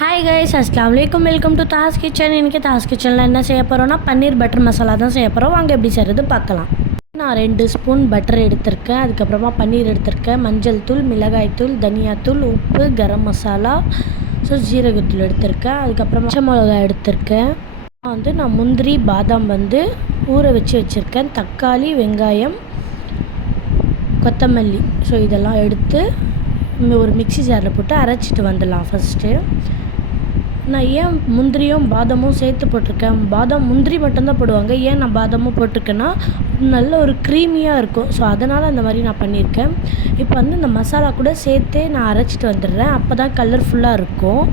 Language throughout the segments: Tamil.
ஹாய் கைஸ், அஸ்ஸலாமு அலைக்கும். Welcome to Das kitchen. இன்றைக்கி தாஸ் கிச்சனில் என்ன செய்ய போகிறோன்னா பன்னீர் பட்டர் மசாலா தான் செய்ய போகிறோம். வாங்க எப்படி செய்கிறது பார்க்கலாம். நான் 2 ஸ்பூன் பட்டர் எடுத்திருக்கேன். அதுக்கப்புறமா பன்னீர் எடுத்திருக்கேன். மஞ்சள் தூள், மிளகாய் தூள், தனியாத்தூள், உப்பு, கரம் மசாலா, ஜீரகத்தூள் எடுத்திருக்கேன். அதுக்கப்புறமா பச்சை மிளகாய் எடுத்திருக்கேன். நான் முந்திரி பாதாம் ஊற வச்சுருக்கேன். தக்காளி, வெங்காயம், கொத்தமல்லி இதெல்லாம் எடுத்து ஒரு மிக்ஸி ஜாரில் போட்டு அரைச்சிட்டு வந்துடலாம். ஃபஸ்ட்டு நான் ஏன் முந்திரியும் பாதாமும் சேர்த்து போட்டிருக்கேன், பாதாம் முந்திரி மட்டும்தான் போடுவாங்க, ஏன் நான் பாதாமும் போட்டிருக்கேன்னா நல்ல ஒரு க்ரீமியாக இருக்கும். அதனால் அந்த மாதிரி நான் பண்ணியிருக்கேன். இப்போ இந்த மசாலா கூட சேர்த்தே நான் அரைச்சிட்டு வந்துடுறேன். அப்போ தான் கலர்ஃபுல்லாக இருக்கும்.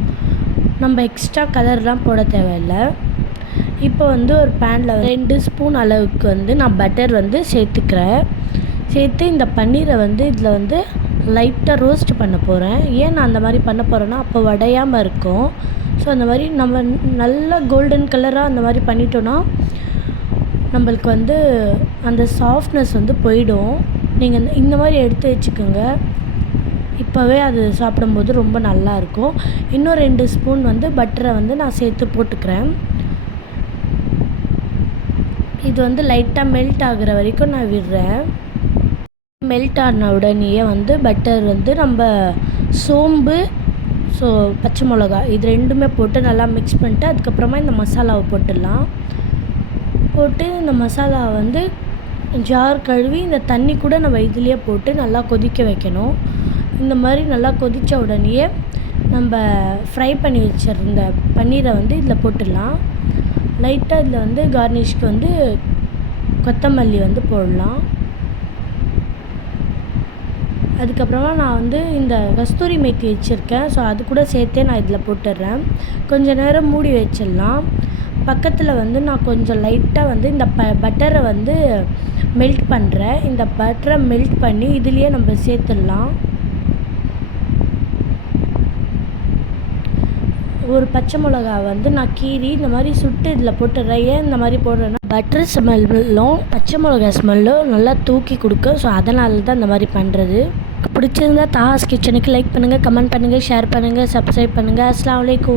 நம்ம எக்ஸ்ட்ரா கலர்லாம் போட தேவையில்லை. இப்போ ஒரு பேனில் 2 ஸ்பூன் அளவுக்கு நான் பட்டர் சேர்த்துக்கிறேன். சேர்த்து இந்த பன்னீரை இதில் லைட்டாக ரோஸ்ட் பண்ண போகிறேன். ஏன் நான் அந்த மாதிரி பண்ண போகிறேன்னா அப்போ உடையாமல் இருக்கும். அந்த மாதிரி நம்ம நல்ல கோல்டன் கலராக அந்த மாதிரி பண்ணிட்டோன்னா நம்மளுக்கு அந்த சாஃப்ட்னஸ் போயிடும். நீங்கள் இந்த மாதிரி எடுத்து வச்சுக்கோங்க. இப்போவே அது சாப்பிடும்போது ரொம்ப நல்லாயிருக்கும். இன்னும் 2 ஸ்பூன் பட்டரை நான் சேர்த்து போட்டுக்கிறேன். இது லைட்டாக மெல்ட் ஆகிற வரைக்கும் நான் விடுறேன். மெல்ட் ஆன உடனேயே பட்டர் நம்ம சோம்பு, பச்சை மிளகா இது ரெண்டுமே போட்டு நல்லா மிக்ஸ் பண்ணிட்டு அதுக்கப்புறமா இந்த மசாலாவை போட்டுடலாம். போட்டு இந்த மசாலாவை ஜார் கழுவி இந்த தண்ணி கூட நம்ம இதுலேயே போட்டு நல்லா கொதிக்க வைக்கணும். இந்த மாதிரி நல்லா கொதித்த உடனேயே நம்ம ஃப்ரை பண்ணி வச்சிருந்த பன்னீரை இதில் போட்டுடலாம். லைட்டாக இதில் கார்னிஷ்க்கு கொத்தமல்லி போடலாம். அதுக்கப்புறமா நான் இந்த கஸ்தூரி மேத்தி வச்சுருக்கேன். அது கூட சேர்த்தே நான் இதில் போட்டுடுறேன். கொஞ்சம் நேரம் மூடி வச்சிடலாம். பக்கத்தில் நான் கொஞ்சம் லைட்டாக இந்த பட்டரை மெல்ட் பண்ணுறேன். இந்த பட்டரை மெல்ட் பண்ணி இதுலேயே நம்ம சேர்த்துடலாம். ஒரு பச்சை மிளகா நான் கீறி இந்த மாதிரி சுட்டு இதில் போட்டுடுறேன். ஏன் இந்த மாதிரி போடுறேன்னா பட்டர் ஸ்மெல்லும் பச்சை மிளகா ஸ்மெல்லும் நல்லா தூக்கி கொடுக்கும். அதனால தான் இந்த மாதிரி பண்ணுறது. பிடிச்சிருந்தா தாஸ் கிச்சனுக்கு லைக் பண்ணுங்கள், கமெண்ட் பண்ணுங்கள், ஷேர் பண்ணுங்கள், சப்ஸ்கிரைப் பண்ணுங்கள். அஸ்ஸலாமு அலைக்கும்.